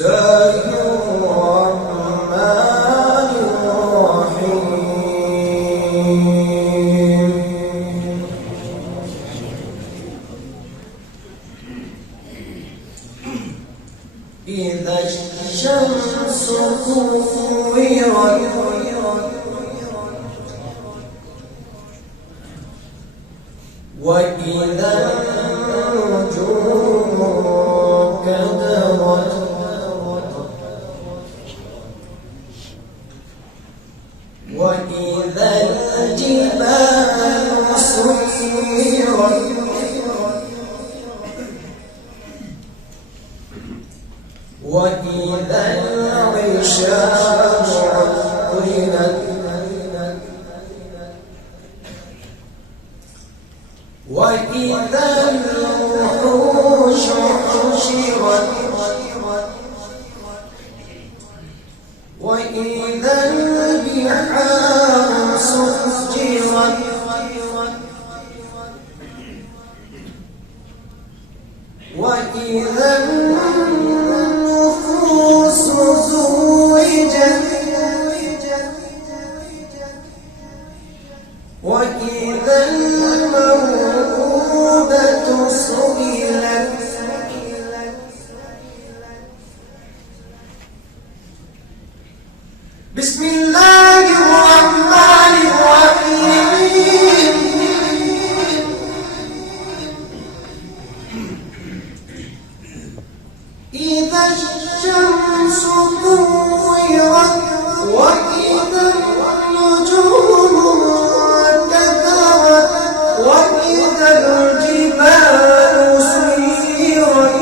الله الرحمن الرحيم إذا الشمس كورت وإذا النجوم كدرت وإذا الجبال سيرت وإذا العشار عطلت وإذا الوحوش حشرت وإذا البحار سجرت وإذا النفوس زوجت وإذا الموءودة سئلت بسم الله الرحمن الرحيم إذا الشمس كورت وإذا النجوم كدرت وإذا الجبال سيرت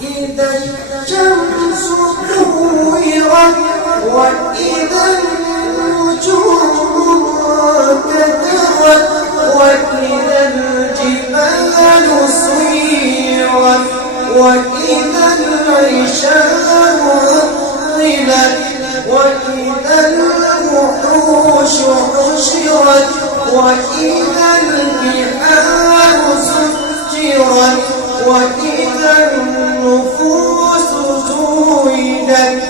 إذا الشمس كورت وإذا النجوم كدرت وإذا الجبال سيرت وإذا العشار عطلت وإذا الوحوش حشرت وإذا البحار سجرت وإذا النفوس زوجت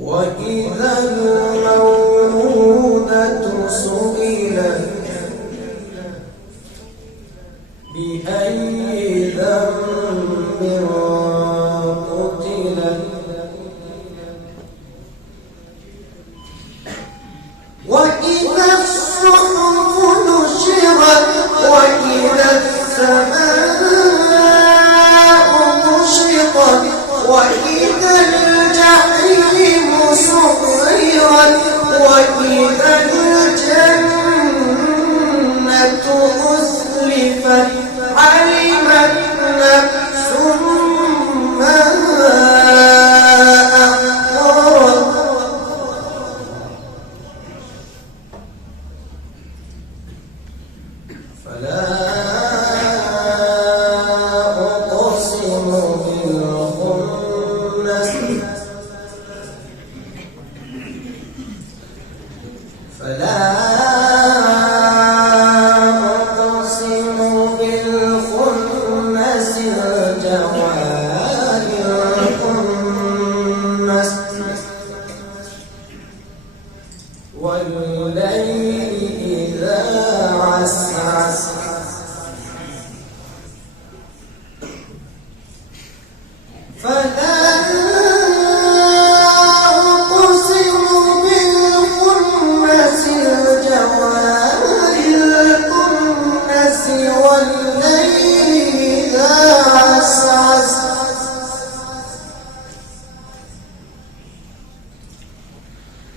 وإذا الموءودة سئلت بأي ذنب قتلت وإذا الصحف نشرت وإذا السماء كشطت وإذا الجحيم سعرت وإذا الجنة أزلفت علمت نفس ما أحضرت فلا أقسم بالخنس فلا أقسم بالخنس الجوار الكنس والليل إذا عسعس فلا أقسم بالخنس الجوار الكنس والليل إذا عسعس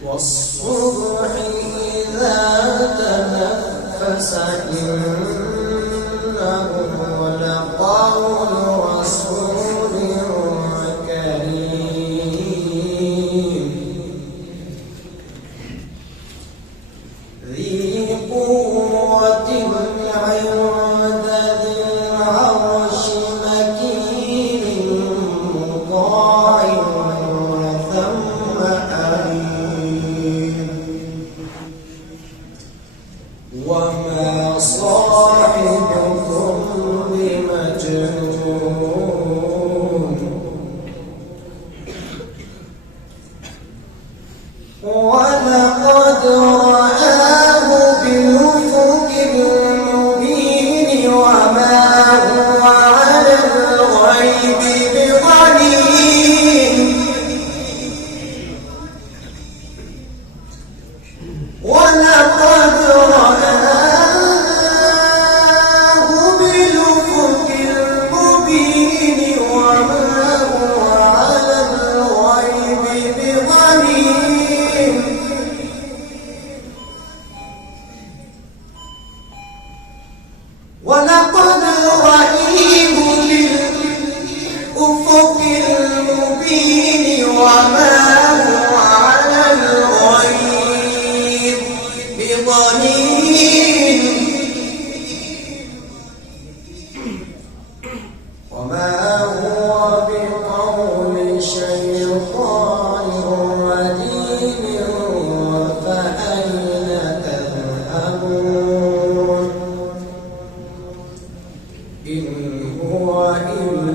والصبح إذا تنفس إنه لقول رسول مجنون ولقد رآه بالأفق المبين وما هو على الغيب بضنين ولقد رآه بالأفق المبين وما هو على الغيب بضنين ولقد رآه بالأفق المبين وما هو على الغيب بضنين وما هو بقول شيطان رجيم فأين تذهبون إن هو إلا